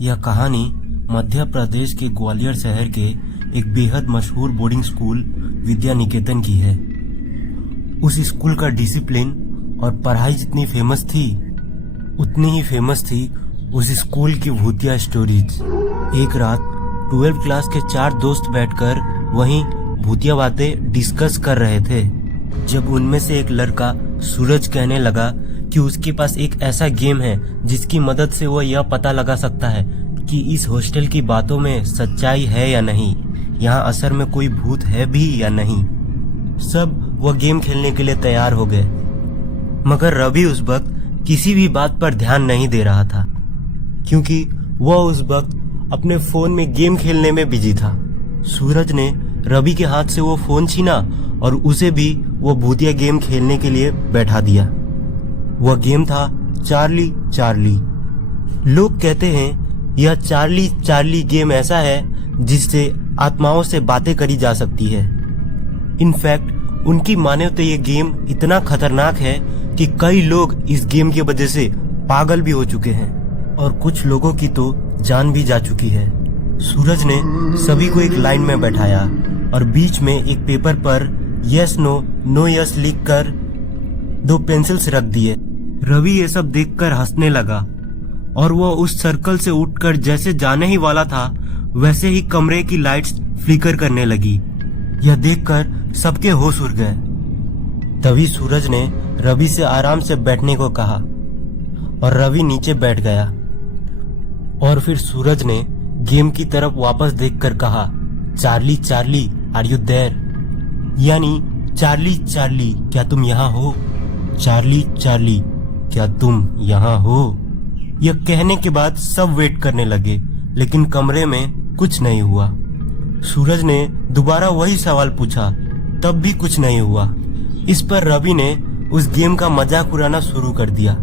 यह कहानी मध्य प्रदेश के ग्वालियर शहर के एक बेहद मशहूर बोर्डिंग स्कूल विद्या निकेतन की है। उस स्कूल का डिसिप्लिन और पढ़ाई जितनी फेमस थी उतनी ही फेमस थी उस स्कूल की भूतिया स्टोरीज। एक रात 12th क्लास के 4 दोस्त बैठकर वहीं भूतिया बातें डिस्कस कर रहे थे, जब उनमें से एक लड़का सूरज कहने लगा कि उसके पास एक ऐसा गेम है जिसकी मदद से वो यह पता लगा सकता है कि इस हॉस्टल की बातों में सच्चाई है या नहीं, यहाँ असर में कोई भूत है भी या नहीं। सब वह गेम खेलने के लिए तैयार हो गए, मगर रवि उस वक्त किसी भी बात पर ध्यान नहीं दे रहा था, क्योंकि वह उस वक्त अपने फोन में गेम खेलने में बिजी था। सूरज ने रवि के हाथ से वो फोन छीना और उसे भी वो भूतिया गेम खेलने के लिए बैठा दिया। वह गेम था चार्ली चार्ली। लोग कहते हैं यह चार्ली चार्ली गेम ऐसा है जिससे आत्माओं से बातें करी जा सकती है। इनफैक्ट उनकी माने तो ये गेम इतना खतरनाक है कि कई लोग इस गेम की वजह से पागल भी हो चुके हैं और कुछ लोगों की तो जान भी जा चुकी है। सूरज ने सभी को एक लाइन में बैठाया और बीच में एक पेपर पर यस नो नो यस लिखकर 2 पेंसिल्स रख दिए। रवि ये सब देखकर हंसने लगा और वह उस सर्कल से उठकर जैसे जाने ही वाला था वैसे ही कमरे की लाइट्स फ्लिकर करने लगी। यह देखकर सबके होश उड़ गए। तभी सूरज ने रवि से आराम से बैठने को कहा और रवि नीचे बैठ गया और फिर सूरज ने गेम की तरफ वापस देखकर कहा, Charlie Charlie are you there? यानी चार्ली चार्ली क्या तुम यहाँ हो? चार्ली चार्ली क्या तुम यहाँ हो? यह कहने के बाद सब वेट करने लगे, लेकिन कमरे में कुछ नहीं हुआ। सूरज ने दोबारा वही सवाल पूछा, तब भी कुछ नहीं हुआ। इस पर रवि ने उस गेम का मजाक उड़ाना शुरू कर दिया,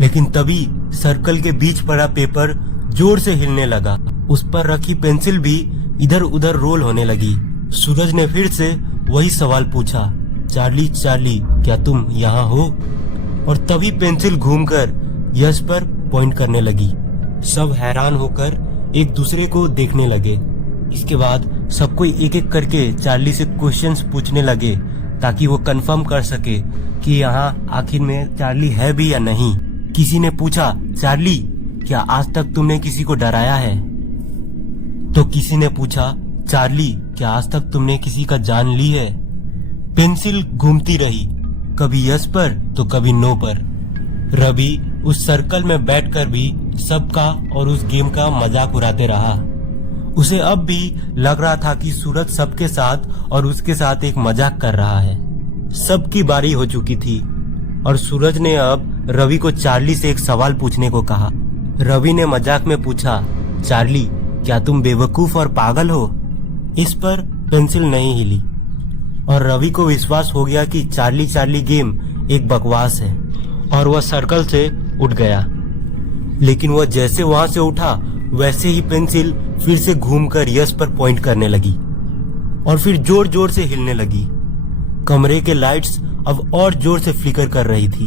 लेकिन तभी सर्कल के बीच पड़ा पेपर जोर से हिलने लगा। उस पर रखी पेंसिल भी इधर उधर रोल होने लगी। सूरज ने फिर से वही सवाल पूछा, चार्ली चार्ली क्या तुम यहाँ हो? और तभी पेंसिल घूमकर यश पर पॉइंट करने लगी। सब हैरान होकर एक दूसरे को देखने लगे। इसके बाद सबको एक एक करके चार्ली से क्वेश्चंस पूछने लगे ताकि वो कंफर्म कर सके कि यहाँ आखिर में चार्ली है भी या नहीं। किसी ने पूछा, चार्ली क्या आज तक तुमने किसी को डराया है? तो किसी ने पूछा, चार्ली क्या आज तक तुमने किसी का जान ली है? पेंसिल घूमती रही, कभी यस पर तो कभी नो पर। रवि उस सर्कल में बैठकर भी सबका और उस गेम का मजाक उड़ाते रहा। उसे अब भी लग रहा था कि सूरज सबके साथ और उसके साथ एक मजाक कर रहा है। सबकी बारी हो चुकी थी और सूरज ने अब रवि को चार्ली से एक सवाल पूछने को कहा। रवि ने मजाक में पूछा, चार्ली क्या तुम बेवकूफ और पागल हो? इस पर पेंसिल नहीं हिली और रवि को विश्वास हो गया कि चार्ली चार्ली गेम एक बकवास है और वह सर्कल से उठ गया। लेकिन वह जैसे वहां से उठा वैसे ही पेंसिल फिर से घूमकर यश पर पॉइंट करने लगी और फिर जोर जोर से हिलने लगी। कमरे के लाइट्स अब और जोर से फ्लिकर कर रही थी।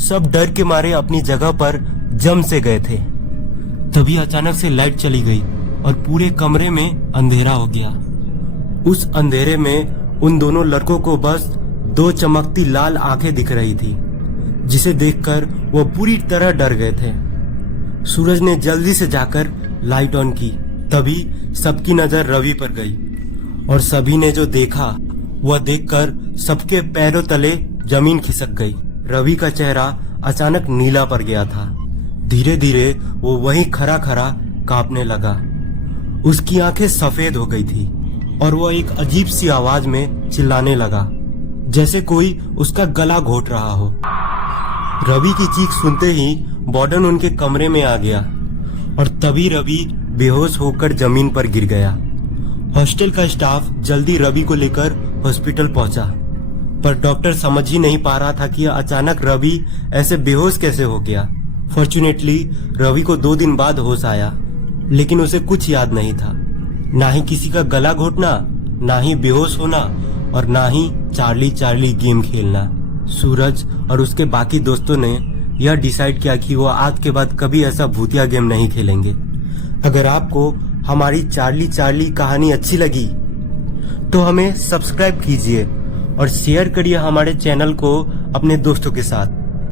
सब डर के मारे अपनी जगह पर जम से गए थे। तभी अचानक से लाइट चली गई और पूरे कमरे में अंधेरा हो गया। उस अंधेरे में उन दोनों लड़कों को बस 2 चमकती लाल आंखें दिख रही थी, जिसे देखकर वो पूरी तरह डर गए थे। सूरज ने जल्दी से जाकर लाइट ऑन की। तभी सबकी नजर रवि पर गई और सभी ने जो देखा वह देखकर सबके पैरों तले जमीन खिसक गई। रवि का चेहरा अचानक नीला पड़ गया था। धीरे धीरे वो वहीं खड़ा खड़ा कांपने लगा। उसकी आंखें सफेद हो गई थी और वह एक अजीब सी आवाज में चिल्लाने लगा, जैसे कोई उसका गला घोट रहा हो। रवि की चीख सुनते ही वार्डन उनके कमरे में आ गया और तभी रवि बेहोश होकर जमीन पर गिर गया। हॉस्टल का स्टाफ जल्दी रवि को लेकर हॉस्पिटल पहुंचा, पर डॉक्टर समझ ही नहीं पा रहा था कि अचानक रवि ऐसे बेहोश कैसे हो गया। फॉर्चुनेटली रवि को 2 दिन बाद होश आया, लेकिन उसे कुछ याद नहीं था, ना ही किसी का गला घोटना, ना ही बेहोश होना और ना ही चार्ली चार्ली गेम खेलना। सूरज और उसके बाकी दोस्तों ने यह डिसाइड किया कि वो आज के बाद कभी ऐसा भूतिया गेम नहीं खेलेंगे। अगर आपको हमारी चार्ली चार्ली कहानी अच्छी लगी तो हमें सब्सक्राइब कीजिए और शेयर करिए हमारे चैनल को अपने दोस्तों के साथ।